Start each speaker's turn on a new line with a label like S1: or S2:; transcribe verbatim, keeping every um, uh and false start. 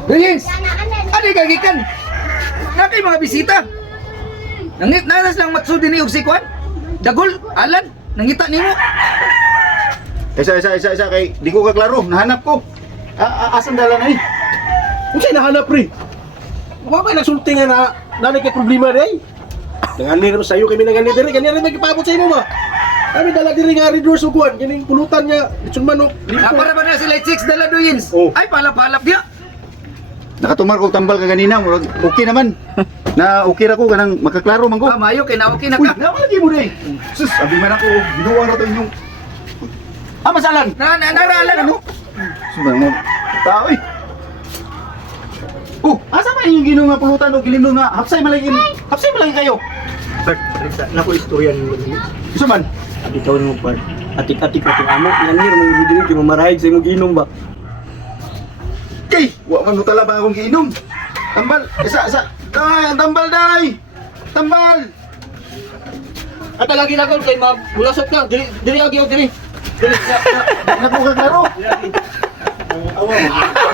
S1: Reyes! Ano yung gagikan? Na kay mga bisita. Nangit nanas lang matsudi ni Ugsikwan. Dagol, alan, nangita nimo.
S2: Isa, isa, isa, isa, kay di ko kaklaro, nahanap ko. A a asan dala na eh?
S3: Kung sa'yo nahanap rin. Huwag ba nagsulti nga na nanay kay problema rin? Nanganir mo sa'yo kami nanganir rin. Ganyan rin may kipabot sa'yo mo ba? Kami dala din rin nga rin doors o kuwan. Ganing pulutan niya. Litsun manok.
S1: Napara ba na sila six dala doyins?
S3: Oh.
S1: Ay, palap-palap dia.
S2: Nakatumar ko tambal ka ganina, murag okay naman. Na okay ra ko kanang makaklaro man ko.
S1: Ah, mayo, kay na okay na
S2: Uy,
S1: ka.
S2: naman mo rin. Sus, sabi man ako, binuwang ra to inyong... Ah, masalan!
S1: Na, na, naralan ako.
S2: Sumbang mo. Tao eh. Oh, asa ba yung ginoo nga pulutan o gilindo nga? Hapsay malagi, hapsay malagi kayo.
S3: Bert, nako istorya nyo mo.
S2: Isa man?
S3: Bitaw mo par. Atik-atik natin amo. Nanganir mo yung video kay mamarahig sa imong ginom ba?
S2: Kay, wa man mo tala ba akong giinom. Tambal, isa, isa. Day, ang tambal, day! Tambal!
S3: At lagi na ko kay mabulasot ka. Dili dili agi og dili. Dili.
S2: Naku ka klaro.
S3: Awa mo.